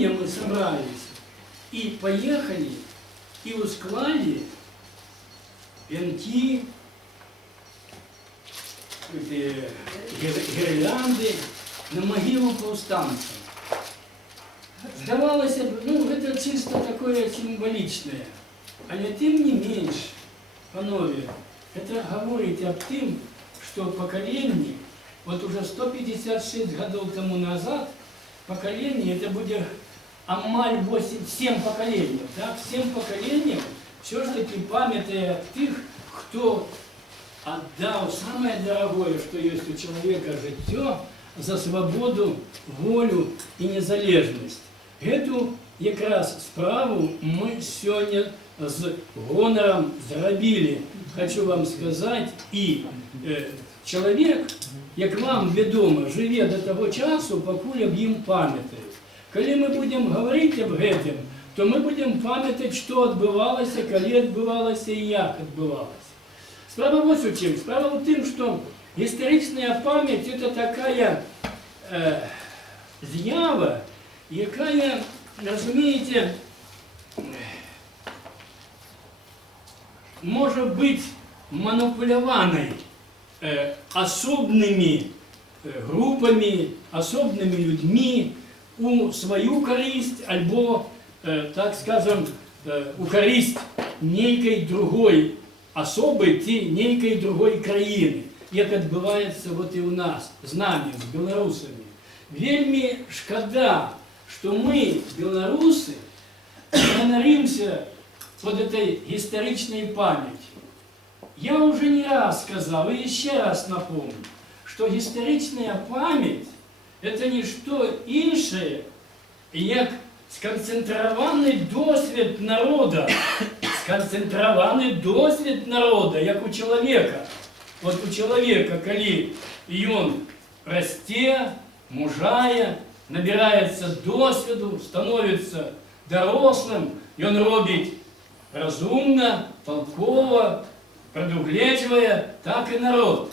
Сегодня мы собрались и поехали, и усклали венки, гирлянды на могилу повстанцев. Здавалось, это чисто такое символичное. Але тим не менш, панове, это говорит об том, что поколение, вот уже 156 годов тому назад, поколение, это будет амаль 7 поколений, так, 7 поколений, все-таки памятая о тех, кто отдал самое дорогое, что есть у человека, життя, за свободу, волю и незалежность. Эту якраз справу мы сегодня с гонором зробили. Хочу вам сказать, и человек, як вам відомо, живе до того часу, покуль об їм пам'ятає. Коли ми будемо говорити об этом, то ми будемо пам'ятати, що відбувалося, коли відбувалося і як відбувалося. Справа ось у чим. Справа в тим, що історична пам'ять – це така з'ява, яка, розумієте, може бути маніпульованою особними групами, особними людьми у свою користь, або, так скажем, у користь некой другой особи, некой другой країни, як відбувається от і у нас, з нами, з білорусами. Вельми шкода, что мы, белорусы, гоноримся под этой историчной памятью. Я уже не раз сказал, и еще раз напомню, что историчная память – это не что иншее, як сконцентрованный досвід народа, сконцентрованный досвід народа, як у человека. Вот у человека, коли он расте, мужає, набирається досвіду, становиться дорослим, і він робить розумно, толково, предугледжує, так і народ.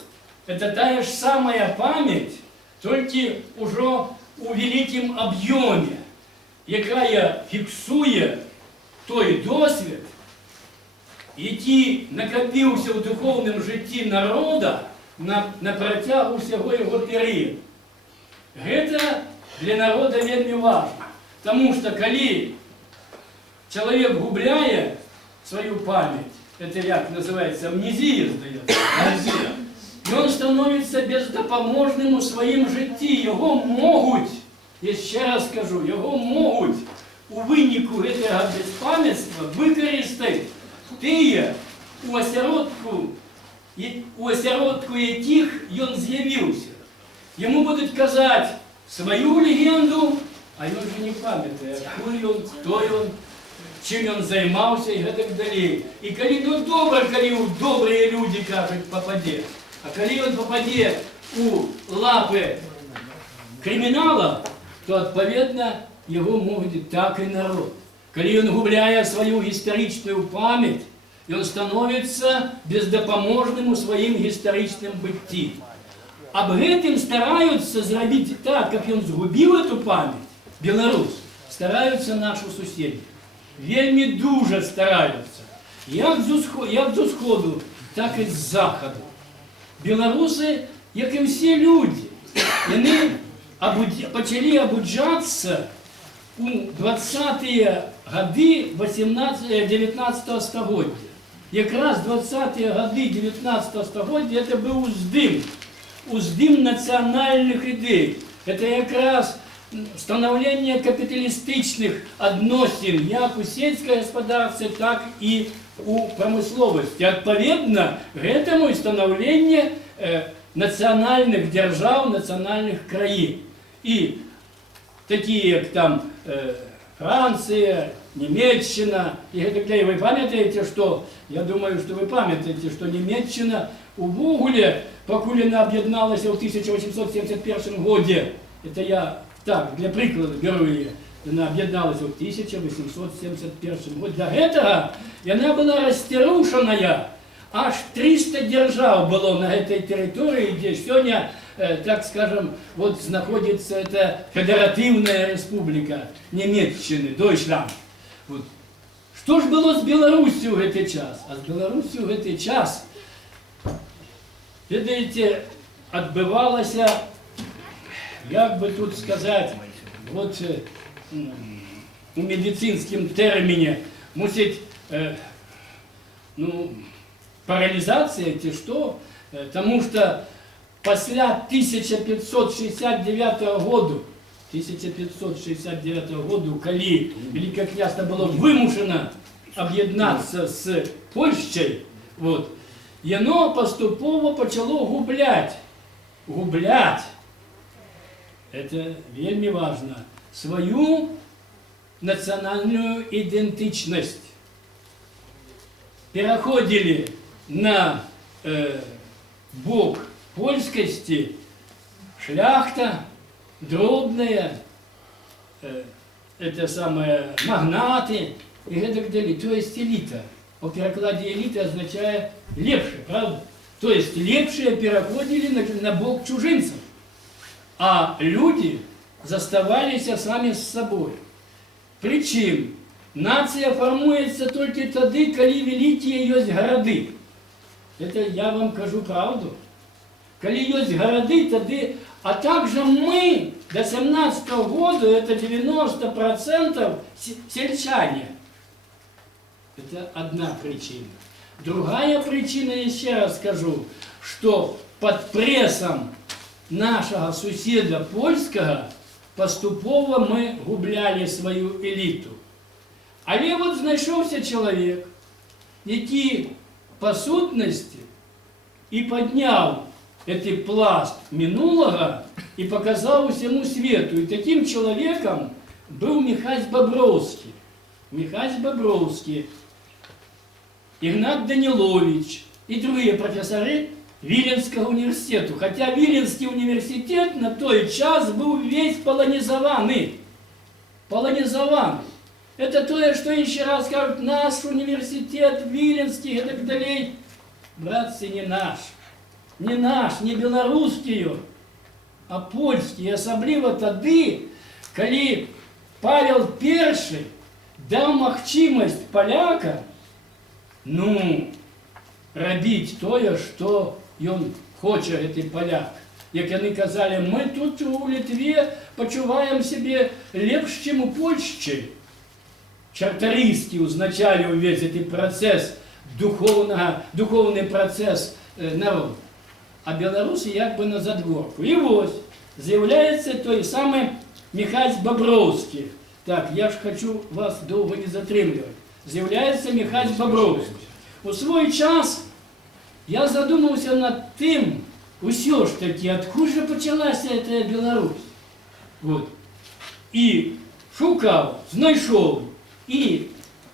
Это та же самая память, только уже у великим объеме, яка фіксує той досвід, який накопився в духовному житті народа на протягу всього його періоду. Это для народа вельми важно, потому что коли человек губляет свою память, это как называется, амнезия сдается, и он становится бездопоможным у своим житті, его могут, я ще раз скажу, его могут у виніку этого безпам'ятства використати тие, у осяродку яких он з'явився. Ему будут казать свою легенду, а он же не памятает, откуда он, кто он, чем он займался и так далее. И коли добрые люди кажут попаде, а коли он попаде у лапы криминала, то, отповедно, его могут так и народ. Коли он губляя свою историчную память, и он становится бездопоможным у своим историчным бытти. Об этом стараются зробити так, как он згубил эту память, белорус, стараются наши соседи. Вельми дуже стараются. Як з сходу, так і з заходу. Белорусы, як і всі люди, вони почали обуджатися у 20-ті годи 19 століття. Якраз 20-ті годи 19 століття це був уздим национальных идей. Это якраз становление капиталистичных односин, як у сельское господарство, так и у промысловости. Отповедно этому и становление национальных держав, национальных краин. И такие, как там Франция, Німеччина и так далее. Вы пам'ятаєте, что, я думаю, что вы пам'ятаєте, что Німеччина увогуле, покуль она объединалась в 1871 году, это я так, для прикладу беру ее, она объединалась в 1871 году. Для этого она была растерушенная, аж 300 держав было на этой территории, где сегодня так скажем, вот находится эта федеративная республика Німеччини, Дойчланд. Вот. Что ж было с Беларусью в этот час? А с Беларусью в этот час, видите, отбывалось, як бы тут сказать, вот у медицинском термине, мусить, ну, парализация, это что? Потому что после 1569 года, коли Великое княжество было вымушено об'єднатися з Польщею, вот, і воно поступово почало гублять, это вельми важно, свою национальную идентичность. Переходили на бок польскости шляхта, дробная, это самое, магнаты и так далее. То есть элита. По перекладе элита означает лепшие, правда? То есть лепшие переходили на бок чужинцев, а люди заставались сами с собой. Причем нация формуется только тоді, коли великие есть города. Это я вам кажу правду. Коли есть города, тоді, а также мы до 17-го года, это 90% сельчане. Это одна причина. Другая причина, еще раз скажу, что под прессом нашего соседа польского поступово мы губляли свою элиту. Але вот знайшовся чоловік, який по сутності і підняв цей пласт минулого і показав усьому світу. І таким чоловіком був Михась Бобровський. Михась Бобровський, Игнат Данилович и другие профессоры Виленского университета. Хотя Виленский университет на той час был весь полонизованный. Полонизованный. Это то, что еще раз скажут, наш университет, Виленский и так далее. Братцы, не наш. Не наш, не белорусский, а польский. Особливо тоді, коли Павел I дав махчимость поляка, ну, робить тое, що він хоче, цей поляк. Як вони казали, ми тут у Литві почуваємо себе лепше, ніж у Польщі. Чарторийский узначалив весь цей процес, духовний процес народу. А білоруси як би на задворку. І ось з'являється той самий Михась Бобровський. Так, я ж хочу вас довго не затримувати. З'являється Михась Бобровський. У свій час я задумався над тим, усе ж таки, откуда же почалася ця Білорусь. Вот. І шукав, знайшов, і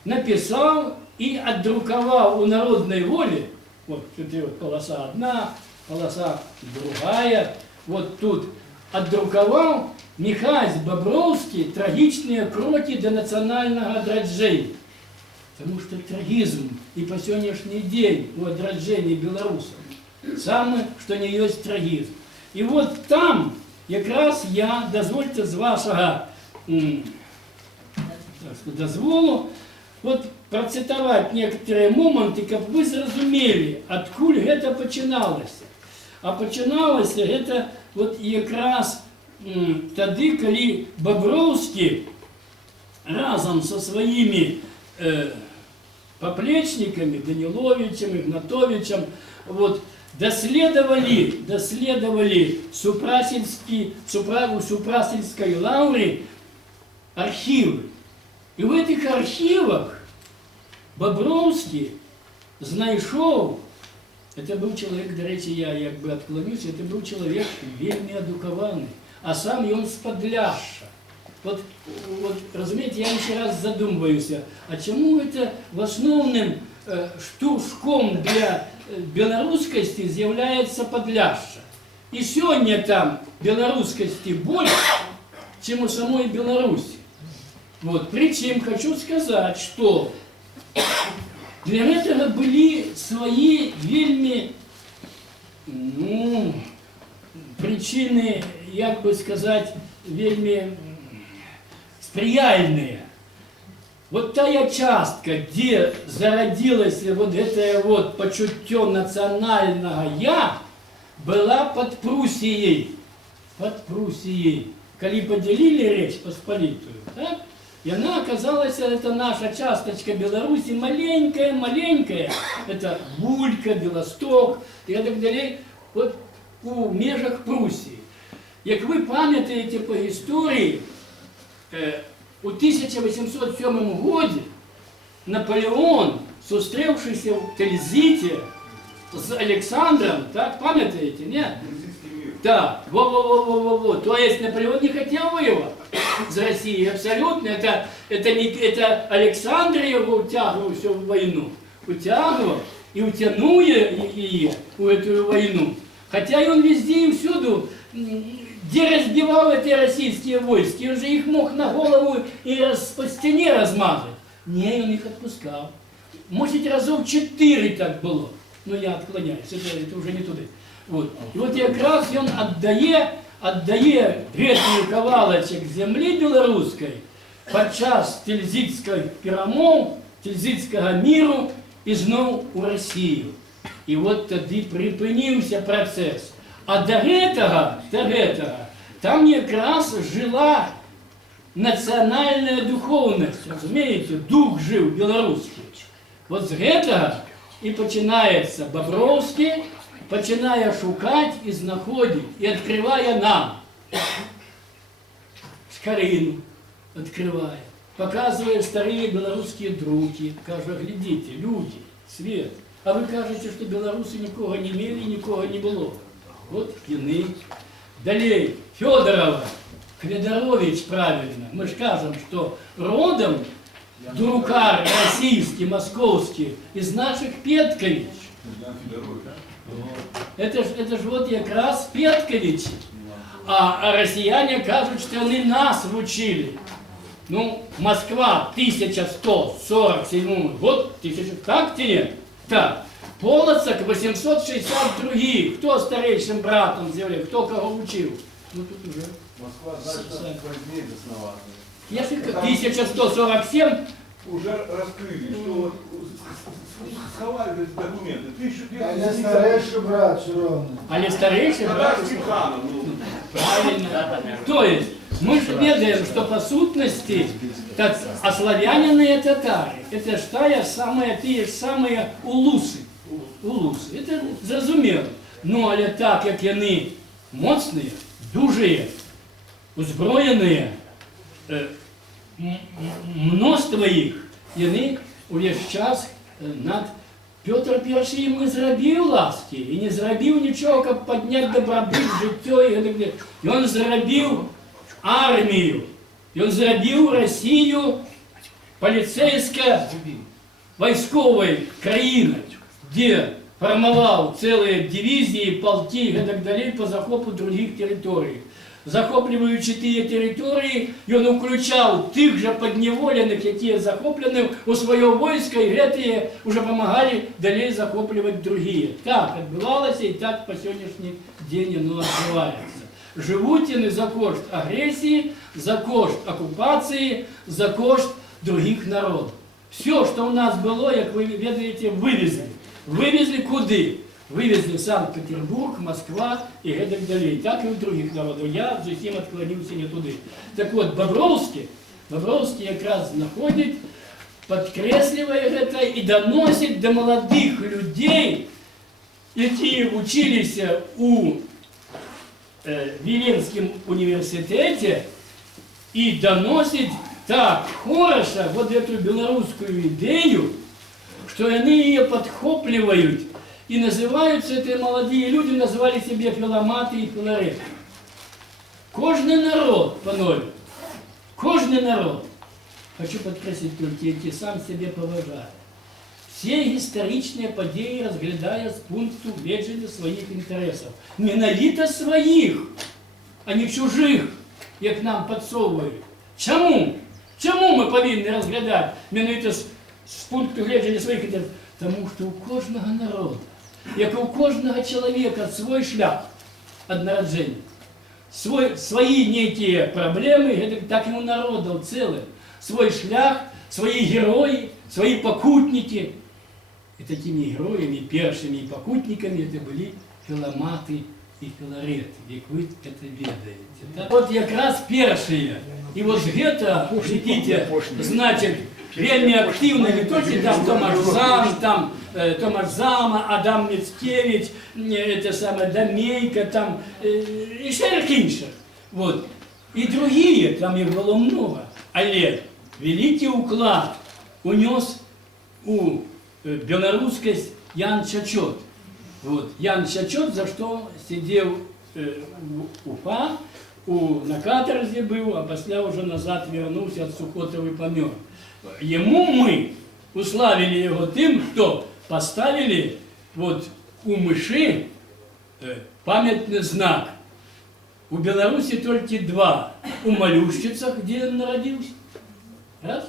написав, і отдрукував у народній волі. Вот тут полоса одна, полоса другая. Вот тут отдрукував Михась Бобровський «Трагічні кроки до національного одродження». Потому что трагизм и по сегодняшний день у одроджения белорусов самое, что не есть трагизм. И вот там, как раз я, дозвольте з вашего дозволу, вот процитовать некоторые моменты, как вы зрозумели, откуда это починалось. А починалось это вот как раз тоді, коли Бобровский разом со своими поплечниками, Даниловичем, Игнатовичем, вот, доследовали Супрасильской лавры архивы. И в этих архивах Бобровский знайшов, это был человек, до речі, я як би отклонюсь, это был человек вельми адукованный, а сам он с Подляшша. Вот, разумеете, я еще раз задумываюсь, а чему это в основном штуршком для белорусскости является Подляшша? И сегодня там белорусскости больше, чем у самой Беларуси. Вот, причем хочу сказать, что для этого были свои вельми, причины, як бы сказать, вельми сприяльные. Вот тая частка, где зародилось вот это вот почуттё национального «я», была под Пруссией. Под Пруссией. Коли поделили Речь Посполитую, так? И она оказалась, это наша часточка Беларуси, маленькая, это Булька, Белосток и так далее, вот у межах Пруссии. Як ви пам'ятаєте по історії, у 1807 году Наполеон, зустрівшися в Тильзите с Александром, так, пам'ятаєте, нет? Так, во-во-во-во-во. То есть Наполеон не хотел воевать с Россией, абсолютно. Это Александр его утягивал все в войну. Утягивал и утянул ее в эту войну. Хотя и он везде и всюду, где разбивал эти российские войски, он же их мог на голову и по стене размазать. Не, он их отпускал. Может, разов 4 так было. Но я отклоняюсь, это уже не туда. Вот. И вот якраз он отдає гретную кавалочек земли белорусской подчас Тильзитской перемов, Тильзитского миру и знов у Россию. И вот тоді припинився процесс. А до этого там якраз жила национальная духовность, разумеете, дух жив белорусский. Вот з этого і починається Бобровський, починає шукати і знаходить, і відкриває нам. Скорину відкриває, показує старі білоруські друки, каже, глядите, люди, свет. А ви кажете, що білоруси нікого не мали, нікого не було. От кіни. Далі Федорова, Кведорович правильно. Мы же кажем, что родом друкар российский, московский из наших Петкович. Это ж вот якраз Петкович. А россияне кажут, что они нас вручили. Ну, Москва, 1147 год, так тебе? Так. Полоцк, 862. Кто старейшим братом заявляет, кто кого учил? Ну, тут уже... Москва значит позднее основана. Если 1147... Уже раскрыли, что вот сховали эти документы. Але старейший брат все равно. Але старейший брат... Правильно. То есть, мы же ведаем, что по сутности а славяне и татары, это ж те самые улусы. Улусы. Это зрозуміло. Ну, але так, як вони моцні, дужі, озброєні, множество їх, вони увесь час над Петр І їм не зробив ласки, і не зробив нічого, як підняти добробут, життя і так далі. І він зробив армію, і він зробив Росію поліцейсько-військовою країною, где формовал целые дивизии, полки и так далее по захопу других территорий. Захоплюючи ті території, він включав тих же підневолених, які захоплені у своє військо, і ті вже допомагали далі захоплювати другі. Так відбувалося і так по сьогоднішній день воно відбувається. Живуть вони за кошт агресії, за кошт окупації, за кошт других народів. Все, що у нас було, як ви ведаєте, вивезли. Вывезли куди? Вывезли Санкт-Петербург, Москва и так далее. Так и у других народов. Я зовсім отклонился не туди. Так вот, Бобровский якраз знаходить, підкреслює це і доносить до молодих людей, які вчилися у Віленському університеті, і доносить так хорошо вот эту белорусскую идею, что они ее подхопливают, и называются, эти молодые люди называли себе филоматы и филареты. Кожный народ, панове, кожный народ, хочу подкреслить только, які сам себе поважає, всі історичні події розглядає з пункту гледження своїх інтересів. Менавіта своїх, а не чужих, як нам підсовують. Чому? Чому ми повинні розглядати менавіта з пункту гледження своїх інтересів? Тому що у кожного народу, як у кожного чоловіка свій шлях, ад нараджэння. Свои некие проблемы, это так ему народ дал целый. Свой шлях, свои герои, свои покутники. И такими героями, первыми и покутниками это были Филоматы и Филареты. Ведь вы это ведаете. Так? Вот как раз первые. И вот это, видите, значит, вельми активно не только там Томаш Зама, Адам Мицкевич, это самое, Домейко, там, и шерх інших. Вот. И другие, там их было много. Але великий уклад унес у белорусскость Ян Чачот. Вот. Ян Чачот, за что сидел в Уфа, на каторзе был, а после уже назад вернулся от Сухотова и помер. Ему мы уславили его тем, что поставили вот у мыши памятный знак. У Беларуси только два. У Малющица, где он народился. Раз.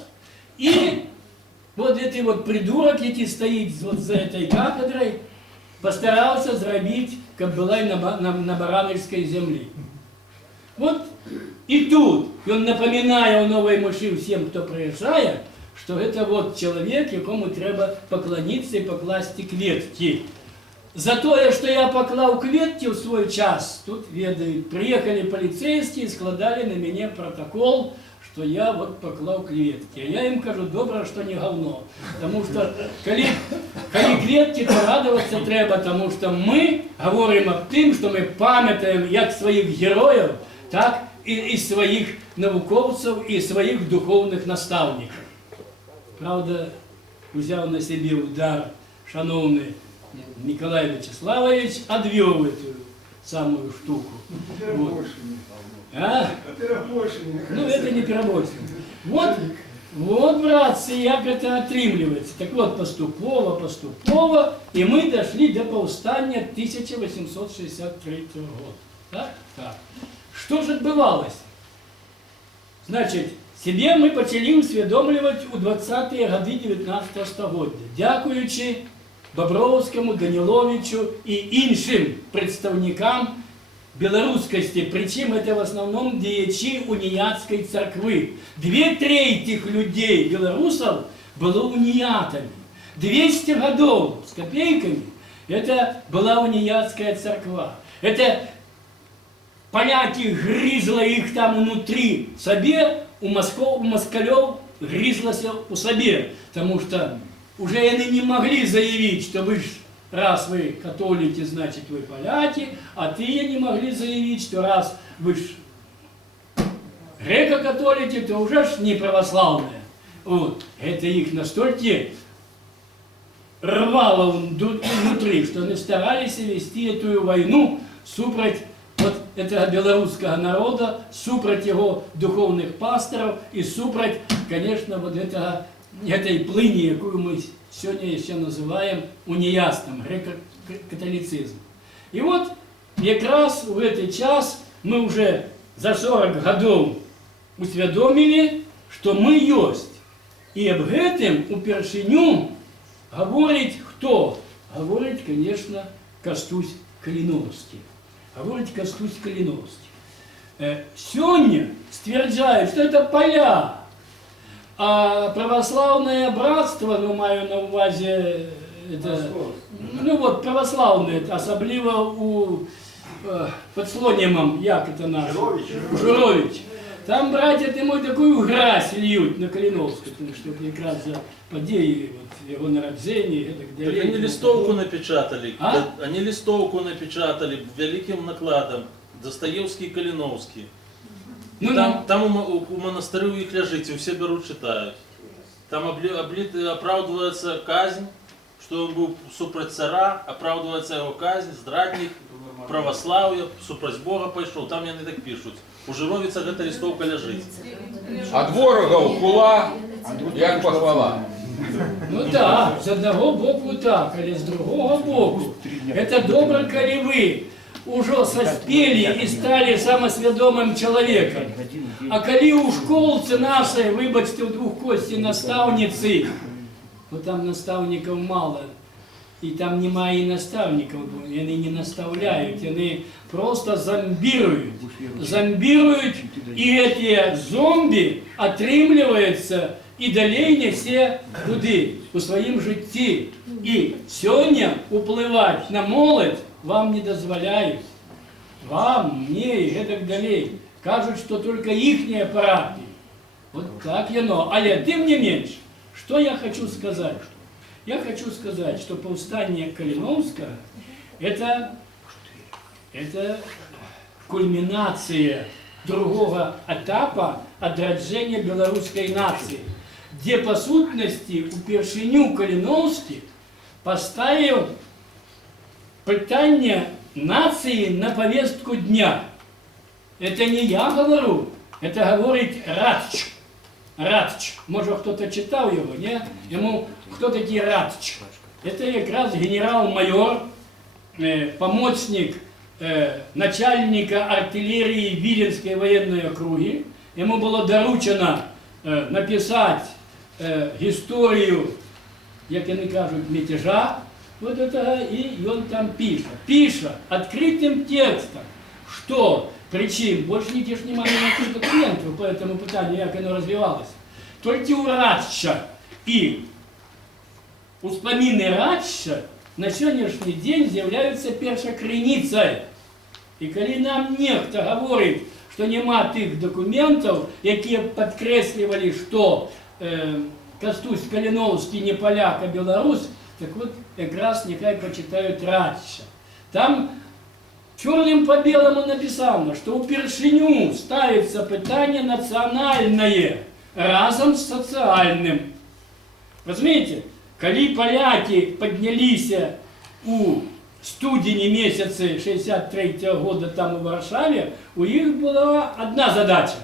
И вот этот вот придурок, который стоит вот за этой кафедрой, постарался зробить, как была и на Барановской земле. Вот и тут он напоминает о новой мыши всем, кто приезжает, что это вот человек, якому треба поклониться и покласти кветки. За то, что я поклал кветки в свой час, тут ведают, приехали полицейские, складали на меня протокол, что я вот поклал кветки. А я им кажу, добре, что не говно. Потому что, коли кветки, то радоваться треба, потому что мы говорим об тем, что мы памятаем як своих героев, так и своих науковцев, и своих духовных наставников. Правда, взял на себе удар шановный Николай Вячеславович, отвел эту самую штуку. Вот. А? Ну, это не переработано. Вот, братцы, як это отрымливается. Так вот, поступово, и мы дошли до повстания 1863 года. Так. Что же отбывалось? Значит, себе мы почали усвідомлювати у 20-ті годи 19 століття, дякуючи Бобровському, Даниловичу и іншим представникам белорусскости, причем это в основном діячі уніятської церкви. 2/3 людей, белорусов, было униятами. 200 годов с копейками это была униятская церква. Это поляки грызло их там внутри себе, у москалев грызлося у себе, потому что уже они не могли заявить, что вы раз вы католики, значит вы поляки, а те не могли заявить, что раз вы греко-католики, то уже ж не православные. Вот. Это их настолько рвало внутри, что они старались вести эту войну супроть вот этого белорусского народа, супроть его духовных пасторов и супроть, конечно, вот этой плыни, которую мы сегодня еще называем уніястом, греко-католицизм. И вот как раз в этот час мы уже за 40 годов усведомили, что мы есть. И об этом упершиню говорит кто? Говорит, конечно, Костусь Калиновский. Говорит Костусь Калиновский. Сегодня стверджают, что это поля. А православное братство, ну, маю на увазі, это, ну вот, православное, особливо у под Слонимом, як это наш? Журович. Там братья ему такую грязь льют на Калиновскую, потому что это как раз за подеи, вот, его народжения и так далее. Так они листовку напечатали, А? они листовку напечатали великим накладом, Достоевский и Калиновский. Ну, Там у монастыря их лежит, и все берут, читают. Там оправдывается казнь, что он был супроть цара, оправдывается его казнь, здрадник, православие, супроть Бога пошел. Там они так пишут. У Жировица эта листовка лежит. Ад ворогаў хула, як похвала. ну да, с одного боку так, а с другого боку. Это добро, коли вы уже соспели и стали самосведомым человеком. А коли у школцы нашей, выбачьте, у двухкости наставницы, вот там наставников мало, і там немає і наставників, вони не наставляють, вони просто зомбируют. Зомбируют, и эти зомби отрымливаются и далей не все туди, у своїм житті. І сьогодні впливати на молодь вам не дозволяють. Вам, мне и так далее. Кажут, что только ихние парафии. Вот так оно. Але тем не меньше, что я хочу сказать? Я хочу сказать, что повстание Калиновского это кульминация другого этапа отроджения белорусской нации, где по сутности упершиню Калиновский поставил питание нации на повестку дня. Это не я говорю, это говорит Радч. Радч. Может, кто-то читал его, нет? Ему кто такой Радч? Это как раз генерал-майор, помощник начальника артиллерии Виленской военной округи. Ему было доручено написать историю, як вони кажуть, мятежа. Вот это, и он там пишет открытым текстом, что причем больше не тешь внимания на каких документов по этому питанию, как оно развивалось. Только у Радча и успомины Радча на сьогоднішній день з'являються першокриницею. І коли нам ніхто говорить, що нема тих документів, які підкреслювали, що Костусь Калиновский не поляк, а белорус, так вот, якраз нехай почитают Радча. Там черным по белому написано, что упершиню ставится питание национальное разом с социальным. Разумеете, коли поляки поднялись у студені месяце 63-го года там в Варшаве, у них была одна задача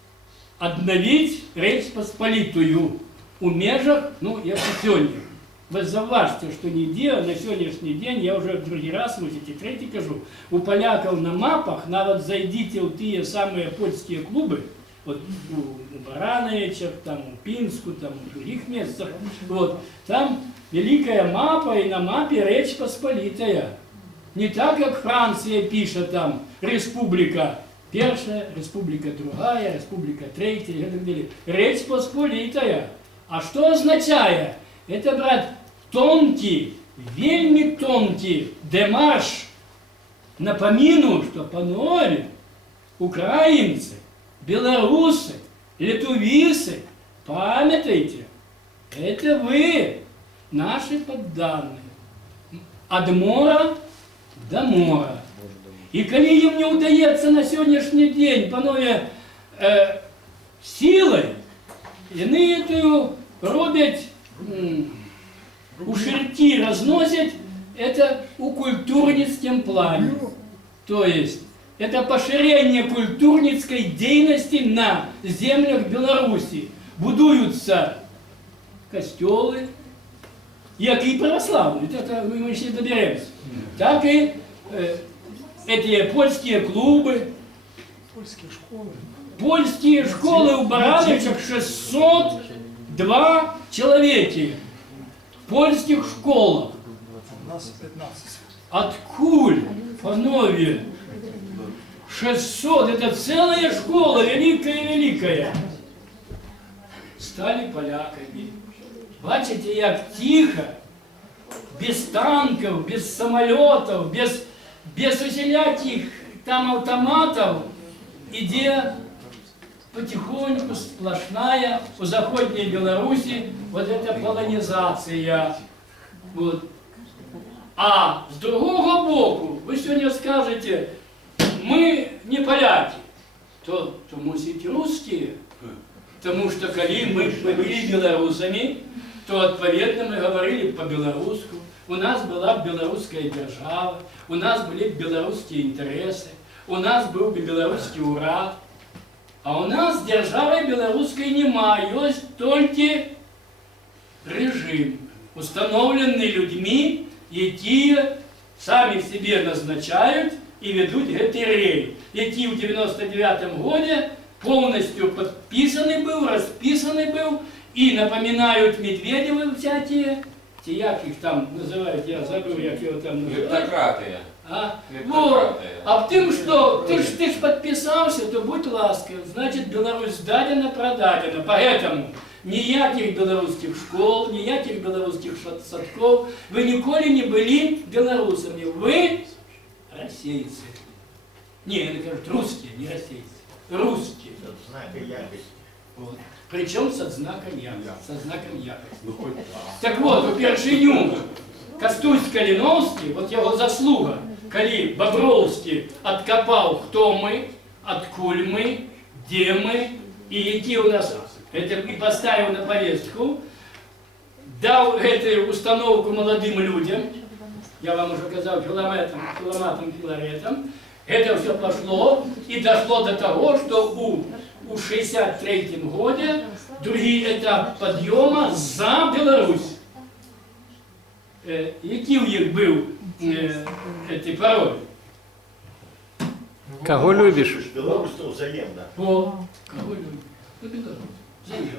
– обновить Речь Посполитую у межах, ну, як і сьогодні. Ви заважте, що не діло, на сьогоднішній день, я вже другий раз, мусите, третій кажу, у поляків на мапах, навіть зайдите в ті самі польські клуби, вот у Барановичах, там у Пинску, там у других местах, вот, там великая мапа, и на мапе Речь Посполитая. Не так, как Франция пишет там, республика первая, республика другая, республика третья, и так далее. Речь Посполитая. А что означает? Это, брат, тонкий, вельми тонкий демарш напомину, что панове, украинцы, белорусы, литовисы, памятайте, это вы, наши подданные, от мора до мора. И коли им не удается на сегодняшний день, панове, силой, они эту робят, у шерти разносят, это у культурницком плане. То есть, это поширение культурницкой деятельности на землях Беларуси. Будуются костелы, як и православные, это мы еще доберемся. Так и эти польские клубы, польские школы у Барановичах 602 человека в польских школах. Откуль, панове, 600, это целая школа, великая. Стали поляками. Бачите, як тихо, без танков, без самолетов, без усіляких там автоматов, иде потихоньку сплошная у Западной Беларуси вот эта полонизация. Вот. А с другого боку, вы сегодня скажете, мы не поляки, то мусите русские, потому что коли мы были белорусами, то отповедно мы говорили по-белорусски. У нас была белорусская держава, у нас были белорусские интересы, у нас был белорусский урад. А у нас державы белорусской нема, есть только режим, установленный людьми, які сами себе назначают и ведут гэты рей, які в 99-м году полностью подписаны был, расписаны был, и напоминают Медведевы всякие, ті як їх там називають, я забув, як його там називають. Клептократія. А? Вот. Клептократія. А тим, що ти ж підписався, то будь ласка, значить Білорусь здадена, продадена. Поэтому ніяких білоруських школ, ніяких білоруських садков, ви ніколи не були білорусами, ви російці. Ні, вони кажуть русські, не російці, русські. Вот. Причем со знаком якости. Со знаком якости. Так вот, у першиню Кастусь Калиновский, вот его заслуга, коли Бобровский откопал, кто мы, откуль мы, где мы, и які у нас, это и поставил на повестку, дал эту установку молодым людям, я вам уже сказал, филоматом, филаретом, это все пошло и дошло до того, что у 63-м году другий этап подъема за Беларусь. Який у них был этой пароль? Кого любишь? Беларусь то взаємно. Кого любишь? Ну, Беларусь. Взаимно.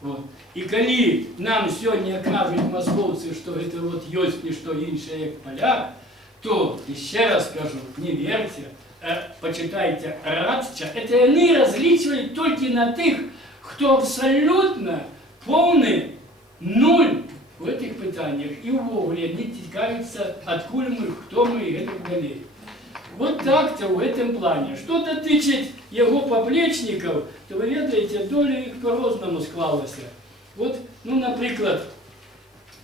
Вот. И коли нам сегодня кажут московцы, что это вот есть не что инше, як поляк, то, еще раз скажу, не верьте, почитайте Радча, это они различивают только на тех, кто абсолютно полный нуль в этих питаннях. И увогуле они цікавятся, откуда мы, кто мы и так далее. Вот так-то в этом плане. Что дотычить его поплечников, то вы ведаете, доля их по-разному склалася. Вот, ну, например,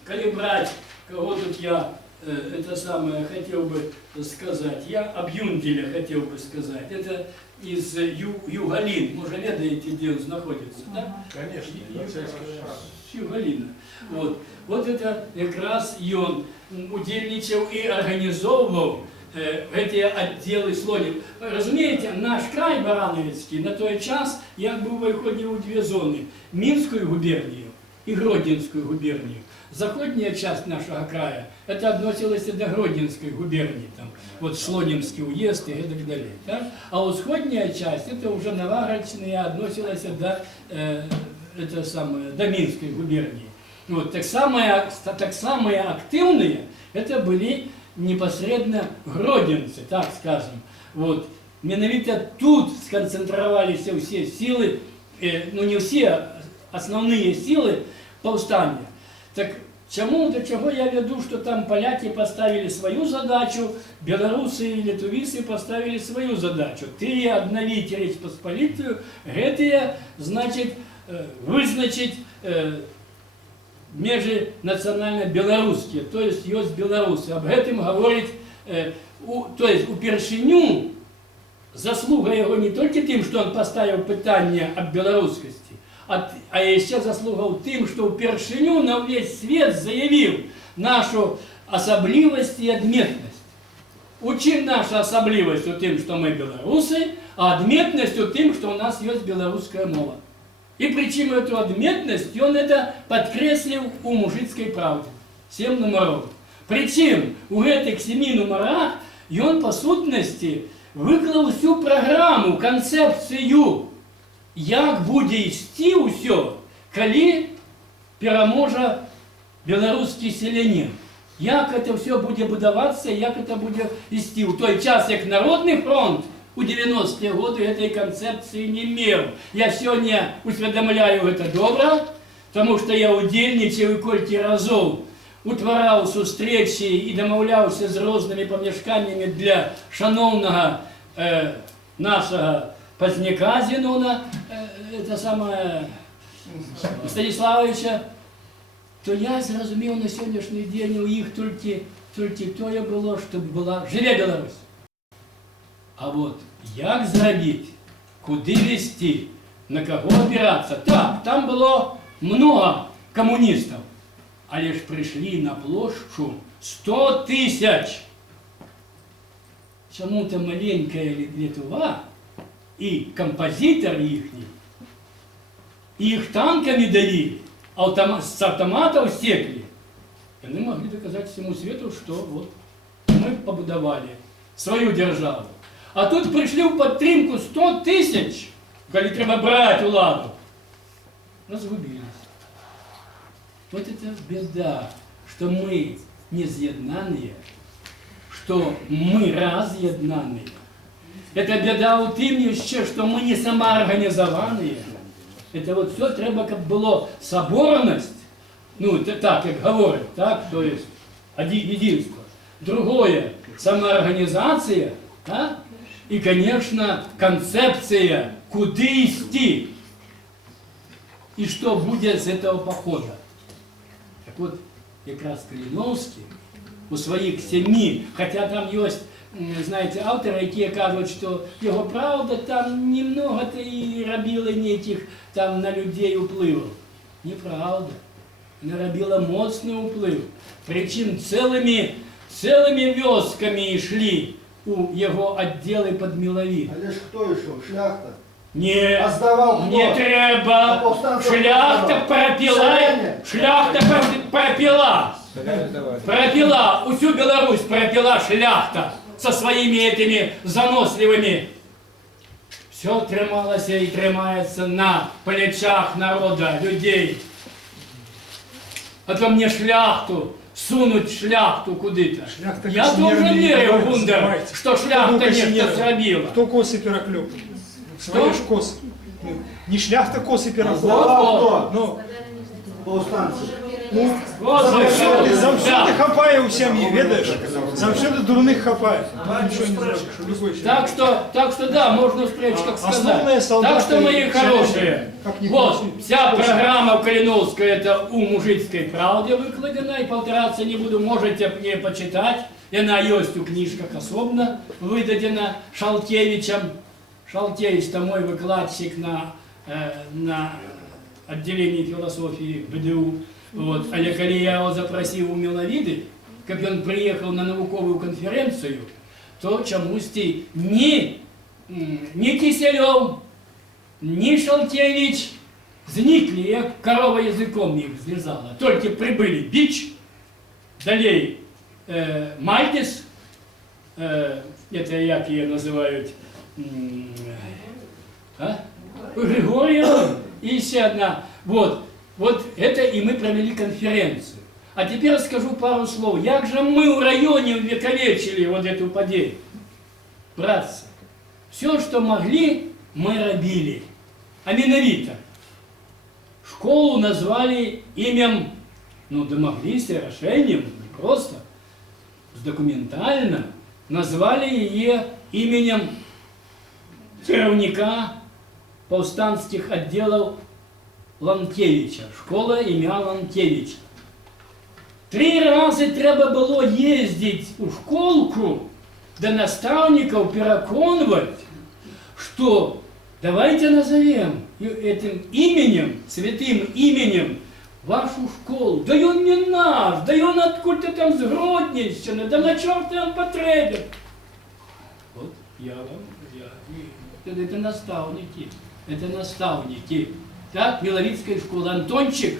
коли брать, кого тут я это самое хотел бы сказать, я об Юнделе хотел бы сказать. Это из Югалин, может, ведаете, где он находится, да? Конечно. Югалина. Вот это как раз и он удельничал и организовывал эти отделы слонів. Розумієте, наш край Барановицький на той час, як був виходив у дві зони – Мінську губернію і Гродненську губернію. Заходняя часть нашего края, это относилось до Гродненской губернии, там, вот Шлонинский уезд и так далее. Да? А усходняя часть, это уже Новоградская, относилась до Минской губернии. Вот, так самые активные, это были непосредственно гродненцы, так скажем. Вот. Менавіта тут сконцентрировались все силы, ну не все, основные силы повстания. Так до чего я веду, что там поляки поставили свою задачу, белорусы и литовицы поставили свою задачу. Ты обновить Речь Посполитую, это значит вызначить межи национально-белорусские, то есть белорусы. Об этом говорить, то есть у Першиню заслуга его не только тем, что он поставил питание об белорусскости, а еще заслуга тем, что у Першиню на весь свет заявил нашу особливость и отметность. Учим нашу особливость у тем, что мы белорусы, а отметность у тем, что у нас есть белорусская мова. И причем эту отметность он это подкреслил у мужицкой правды. 7 номеров. Причем у этих 7 номерах и он по сутности выклал всю программу, концепцию, як буде йсти усё, коли переможе белорусский селянин. Як это все буде будоваться, як это буде йсти. У той час, як Народный фронт у 90-е годы этой концепции не имел. Я сегодня усведомляю это добро, потому что я удельничал и кольки разов утворял встречи и домовлялся с разными помешканиями для шановного нашего Поздняка Зенона, это самое, Станиславовича, то я зрозумів на сьогоднішній день у їх тільки тое було, щоб була «Живе Білорусь». А вот як зробити, куди вести, на кого опиратися? Так, там було много комуністів, але ж прийшли на площу 100 000. Чому-то маленькая Литва и композитор ихний, их танками давили, с автоматов стекли. И они могли доказать всему свету, что вот мы побудовали свою державу. А тут пришли в подтримку 100 000, коли треба брать владу. Разгубились. Вот это беда. что мы нез'єднані, что мы раз'єднані. Это беда у тым еще, что мы не самоорганизованные. Это вот все треба, как было соборность, ну, так, как говорят, так, то есть единство. Другое, самоорганизация, а? И, конечно, концепция, куда идти и что будет с этого похода. Так вот, как раз Калиновский у своих 7, хотя там есть, знаете, авторы, які кажуть, що його правда там немного-то і робила неких там на людей впливів. Неправда. Вона робила моцний вплив. Причому цілими вёсками йшли у його відділи під Мілові. Але ж хто йшов? Шляхта? Ні, А здавав хто? не треба. Шляхта пропила. Усю Беларусь пропила шляхта со своими этими заносливыми. Все трималось и тримается на плечах народа, людей. А то мне шляхту, сунуть шляхту куда-то. Я тоже верю, Гундер, что шляхта нечто зробила. Кто косы пироклёп? Свои ж косы. Ну, не шляхта косы пироклёп. Здавав хто? Ну, Повстанці. завжди хапає у сім'ї, ведаєш? Завжди дурних хапає. Нічого не зробиш, любой человек. Так что да, можно встреч, как Основные сказать. Так что, солдаты, мои хорошие, как ни вот, крути. вся программа Калиновская, это у мужицкой правде выкладена, и повторяться не буду, можете мне почитать. И она есть у книжках особенно, выдадена Шалкевичем. Шалкевич, это мой выкладчик на отделении философии БДУ. Вот. Але коли я его запросил у Миловиды, как он приехал на науковую конференцию, то чомусь ни Киселев, ни Шалкевич зникли, як корова языком их звязала. Только прибыли Бич, далее Мальдис, это як ее называют, Григорьева, и еще одна. Вот это и мы провели конференцию. А теперь расскажу пару слов. Як же мы в районе увековечили вот эту подею? Братцы, все, что могли, мы робили. А менавито. Школу назвали именем, ну, домоглись решением, не просто, документально назвали ее именем кіраўніка повстанских отделов Ланкевича. Школа ім'я Ланкевича. 3 рази треба було ездить у школку до наставников переконывать, что давайте назовем этим именем, святым именем, вашу школу. Да он не наш, да он откуда-то там с Гродненщины, да на черта он потребен. Вот это наставники, Так, Миловицкая школа, Антончик,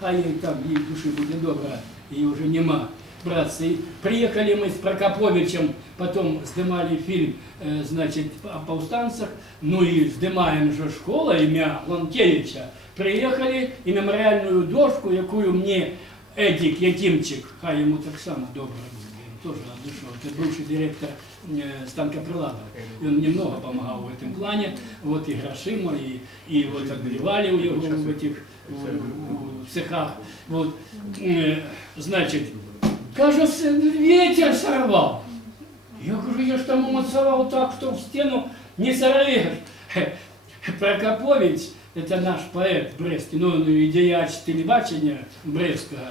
а ей там, ей души будет добра, ей уже нема. Братцы, и приехали мы с Прокоповичем, потом снимали фильм, значит, о повстанцах, ну и снимаем же школа имя Ланкевича. Приехали и мемориальную дошку, якую мне Эдик Якимчик, хай ему так само добро, тоже от души, это бывший директор станкоприлада. И он немного помогал в этом плане, вот и грошима, и вот отбивали у его в этих в цехах. Вот, значит, кажется, ветер сорвал. Я говорю, я ж там умацовал так, что в стену не сорвешь. Прокопович, это наш поэт Брестский, ну і діяч телебачення Брестського,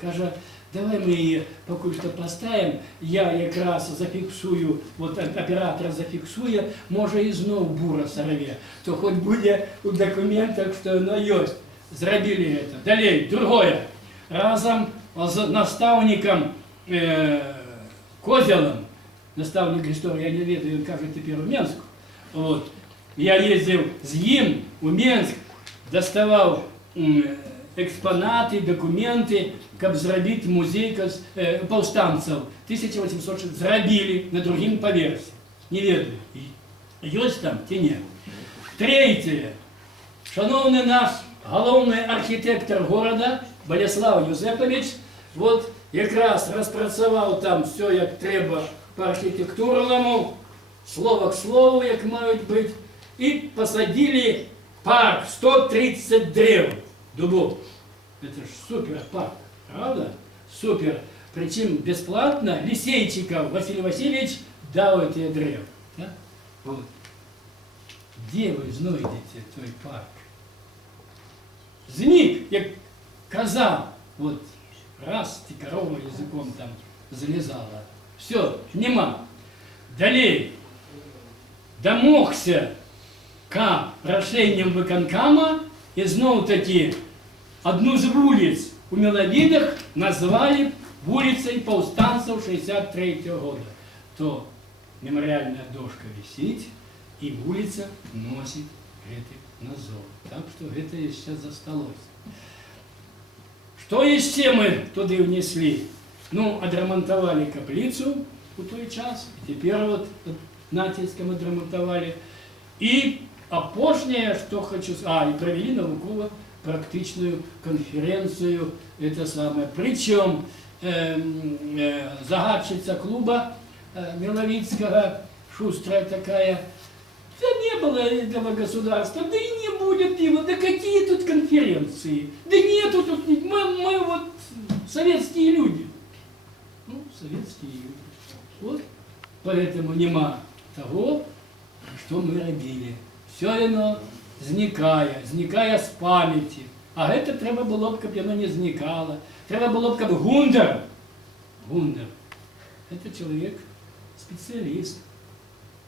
каже, давай ми її поки що поставимо, я якраз зафіксую, от оператор зафіксує, може і знов бура сорве, то хоч буде у документах, що воно є. Зробили це. Далі, другое, разом з наставником Козелом, наставник історії, я не ведаю, він каже тепер у Менську, от, я ездил с ним в Менск, доставал экспонаты, документы, как сделать музей повстанцев. 1806 зробили на другим поверсі. Не ведаю. Есть там, те нет. Третье. Шановний наш головний архітектор города Болеслав Юзепович от якраз розпрацював там все, як треба по архітектурному, слово к слову, як мають бути, і посадили парк 130 дерев, дубов. Это ж супер парк, правда? Супер. Причем бесплатно Лисейчиков Василий Васильевич дал эти дерев. Да? Вот. Где вы знайдете той парк? Зник, як коза, вот, раз, и корова языком там залезала. Все, нема. Далее, домогся к рішенням виконкама, і знов таки одну з вулиць у Миловидах назвали вулицей повстанцев 63-го года. То мемориальная дошка висит, и улица носит этот назов. Так что это еще засталось. Что еще мы туда внесли? Ну, отремонтовали каплицу у той час, и теперь вот Нательском отремонтовали. И опошнее, что хочу сказать, и провели науково-практичную конференцию, это самое. Причем загадчица клуба Миловицкого, шустрая такая, да не было этого государства, да и не будет его, да какие тут конференции, да нету тут, мы вот советские люди. Ну, советские люди. Вот, поэтому нема того, что мы робили. Все оно зникає з пам'яті. А це треба було б, щоб воно не зникало. Треба було б, щоб Гундар, это человек специалист,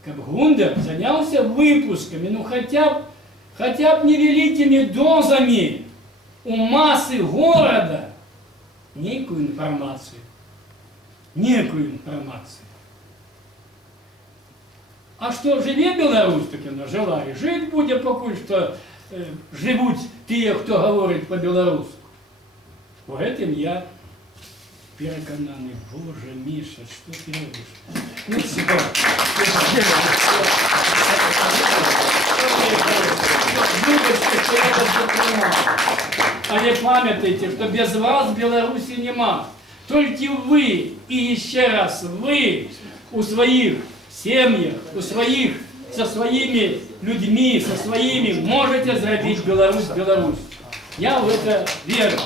как Гундар занялся выпусками, ну хотя бы невеликими дозами у массы города некую информацию. А что живе Беларусь, так вона жила і жить буде, поки що живуть ті, хто говорить по-білоруську. По этим я переконаний. Боже, Миша, что ты робишь? Ну все. Вибачте, що я вас затримав. Але пам'ятайте, що без вас Білорусі нема. Тільки ви, і ще раз ви у своїх семьях, со своими людьми, со своими можете зробити Беларусь. Я в это верю.